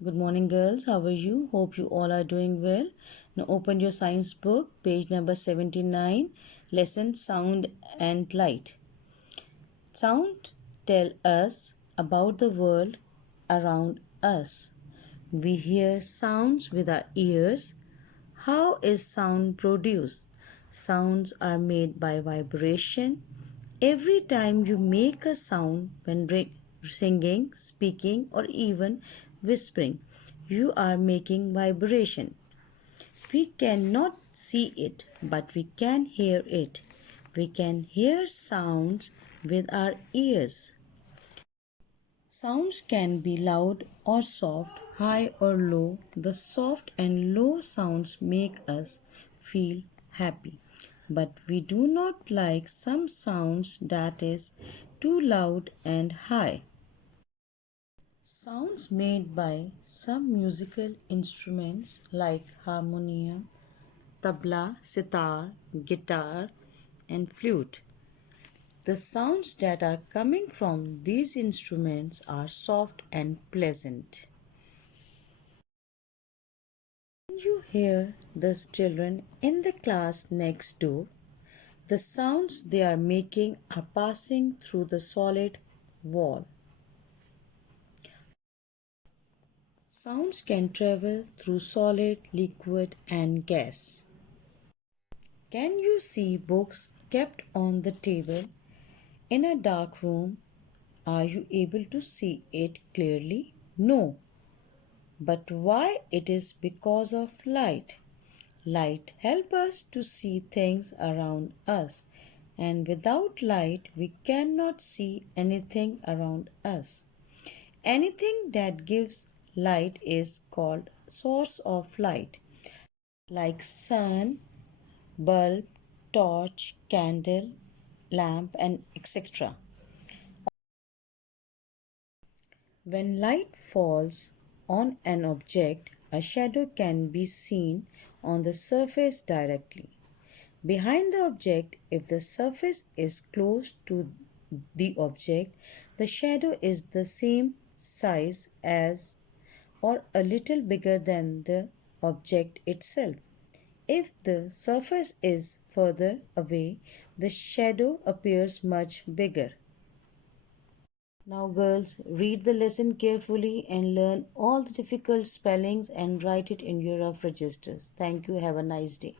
Good morning, girls. How are you? Hope you all are doing well. Now, open your science book, page number 79, lesson Sound and Light. Sound tell us about the world around us. We hear sounds with our ears. How is sound produced? Sounds are made by vibration. Every time you make a sound when singing, speaking, or even whispering, you are making vibration. We cannot see it, but we can hear it. We can hear sounds with our ears. Sounds can be loud or soft, high or low. The soft and low sounds make us feel happy. But we do not like some sounds that is too loud and high. Sounds made by some musical instruments like harmonium, tabla, sitar, guitar, and flute. The sounds that are coming from these instruments are soft and pleasant. When you hear the children in the class next door, the sounds they are making are passing through the solid wall. Sounds can travel through solid, liquid, and gas. Can you see books kept on the table in a dark room? Are you able to see it clearly? No. But why? It is because of light. Light helps us to see things around us, and without light we cannot see anything around us. Anything that gives light is called source of light, like sun, bulb, torch, candle, lamp, and etc. When light falls on an object, a shadow can be seen on the surface directly. Behind the object, if the surface is close to the object, the shadow is the same size as or a little bigger than the object itself. If the surface is further away, the shadow appears much bigger. Now, girls, read the lesson carefully and learn all the difficult spellings and write it in your rough registers. Thank you. Have a nice day.